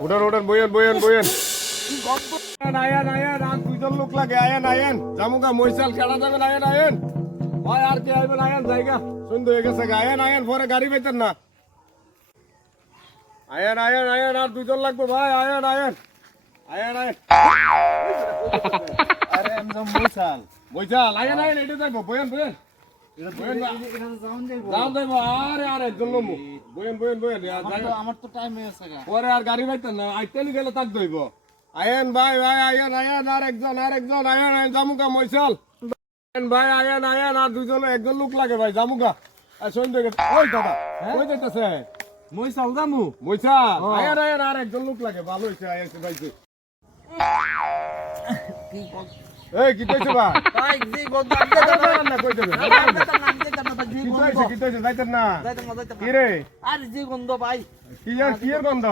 উঠেন বইয়েন আয়েন আর দুইজন লোক লাগে আয়েন জামুকা মইসাল খেলা যাবেন আয়েন ভাই আর কি আইবেন আয়েন জায়গা সুন্দর হয়ে গেছে আয়েন পরে গাড়ি পাইতেন না আয়েন আর দুইজন লাগবে ভাই আয়েন আরে একদম মইসাল মইসাল আয়েন এটা যাইবো বইয়েন যাও যাইবো আরে একজন লমু বইয়েন আমার তো টাইম হয়ে গেছে পরে আর গাড়ি পাইতেন না আইতেলি গেলে তাক দইব আয়েন ভাই আয়েন আর একজন আয়েন জামুকা মইসাল ভাই আয়েন আর দুইজন একজন লোক লাগে ভাই জামুকা সন্ধ্যে গেছে ওই দাদা কই যাইতেছে মইসাল জামু মইসাল আয়েন আর একজন লোক লাগে ভালো হইছে আয়েছে ভাইছে এই কি কইছে ভাই ভাই জি গন্ধ না কই দেবে কি কইছে যাইতেন না কি রে আরে জি গন্ধ ভাই কি এর গন্ধ